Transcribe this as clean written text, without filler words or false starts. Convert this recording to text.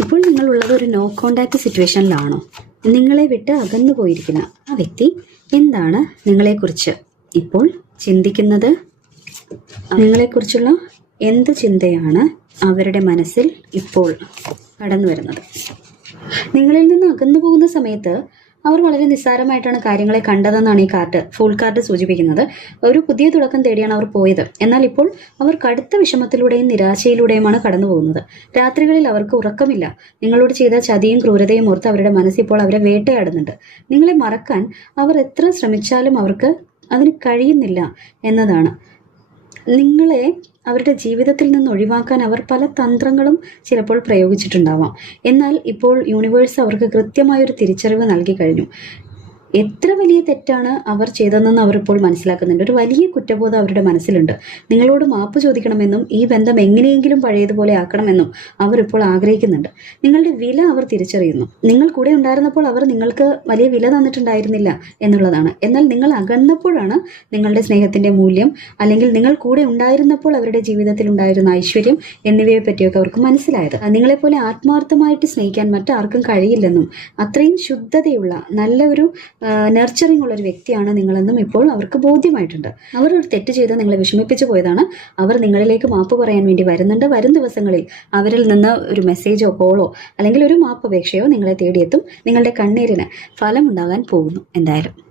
ഇപ്പോൾ നിങ്ങളുള്ളത് ഒരു no contact സിറ്റുവേഷനിലാണോ? നിങ്ങളെ വിട്ട് അകന്നു പോയിരിക്കുന്ന ആ വ്യക്തി എന്താണ് നിങ്ങളെക്കുറിച്ച് ഇപ്പോൾ ചിന്തിക്കുന്നത്? നിങ്ങളെക്കുറിച്ചുള്ള എന്ത് ചിന്തയാണ് അവരുടെ മനസ്സിൽ ഇപ്പോൾ കടന്നു വരുന്നത്? നിങ്ങളിൽ നിന്ന് അകന്നു പോകുന്ന സമയത്ത് അവർ വളരെ നിസ്സാരമായിട്ടാണ് കാര്യങ്ങളെ കണ്ടതെന്നാണ് ഈ കാർഡ്, ഫുൾ കാർഡ് സൂചിപ്പിക്കുന്നത്. ഒരു പുതിയ തുടക്കം തേടിയാണ് അവർ പോയത്. എന്നാൽ ഇപ്പോൾ അവർ കടുത്ത വിഷമത്തിലൂടെയും നിരാശയിലൂടെയുമാണ് കടന്നു പോകുന്നത്. രാത്രികളിൽ അവർക്ക് ഉറക്കമില്ല. നിങ്ങളോട് ചെയ്ത ചതിയും ക്രൂരതയും ഓർത്ത് അവരുടെ മനസ്സിപ്പോൾ അവരെ വേട്ടയാടുന്നുണ്ട്. നിങ്ങളെ മറക്കാൻ അവർ എത്ര ശ്രമിച്ചാലും അവർക്ക് അതിന് കഴിയുന്നില്ല എന്നതാണ്. നിങ്ങളെ അവരുടെ ജീവിതത്തിൽ നിന്ന് ഒഴിവാക്കാൻ അവർ പല തന്ത്രങ്ങളും ചിലപ്പോൾ പ്രയോഗിച്ചിട്ടുണ്ടാവാം. എന്നാൽ ഇപ്പോൾ യൂണിവേഴ്സ് അവർക്ക് കൃത്യമായൊരു തിരിച്ചറിവ് നൽകി കഴിഞ്ഞു. എത്ര വലിയ തെറ്റാണ് അവർ ചെയ്തതെന്ന് അവർ ഇപ്പോൾ മനസ്സിലാക്കുന്നുണ്ട്. ഒരു വലിയ കുറ്റബോധം അവരുടെ മനസ്സിലുണ്ട്. നിങ്ങളോട് മാപ്പ് ചോദിക്കണമെന്നും ഈ ബന്ധം എങ്ങനെയെങ്കിലും പഴയതുപോലെ ആക്കണമെന്നും അവർ ഇപ്പോൾ ആഗ്രഹിക്കുന്നുണ്ട്. നിങ്ങളുടെ വില അവർ തിരിച്ചറിയുന്നു. നിങ്ങൾ കൂടെ ഉണ്ടായിരുന്നപ്പോൾ അവർ നിങ്ങൾക്ക് വലിയ വില തന്നിട്ടുണ്ടായിരുന്നില്ല എന്നുള്ളതാണ്. എന്നാൽ നിങ്ങൾ അകന്നപ്പോഴാണ് നിങ്ങളുടെ സ്നേഹത്തിന്റെ മൂല്യം, അല്ലെങ്കിൽ നിങ്ങൾ കൂടെ ഉണ്ടായിരുന്നപ്പോൾ അവരുടെ ജീവിതത്തിൽ ഉണ്ടായിരുന്ന ഐശ്വര്യം എന്നിവയെ പറ്റിയൊക്കെ അവർക്ക് മനസ്സിലായത്. നിങ്ങളെപ്പോലെ ആത്മാർത്ഥമായിട്ട് സ്നേഹിക്കാൻ മറ്റാർക്കും കഴിയില്ലെന്നും അത്രയും ശുദ്ധതയുള്ള നല്ല ഒരു നർച്ചറിങ് ഉള്ള ഒരു വ്യക്തിയാണ് നിങ്ങളെന്നും ഇപ്പോൾ അവർക്ക് ബോധ്യമായിട്ടുണ്ട്. അവർ ഒരു തെറ്റ് ചെയ്ത് നിങ്ങളെ വിഷമിപ്പിച്ചു പോയതാണ്. അവർ നിങ്ങളിലേക്ക് മാപ്പ് പറയാൻ വേണ്ടി വരുന്നുണ്ട്. വരും ദിവസങ്ങളിൽ അവരിൽ നിന്ന് ഒരു മെസ്സേജോ കോളോ അല്ലെങ്കിൽ ഒരു മാപ്പപേക്ഷയോ നിങ്ങളെ തേടിയെത്തും. നിങ്ങളുടെ കണ്ണീരിന് ഫലമുണ്ടാകാൻ പോകുന്നു എന്തായാലും.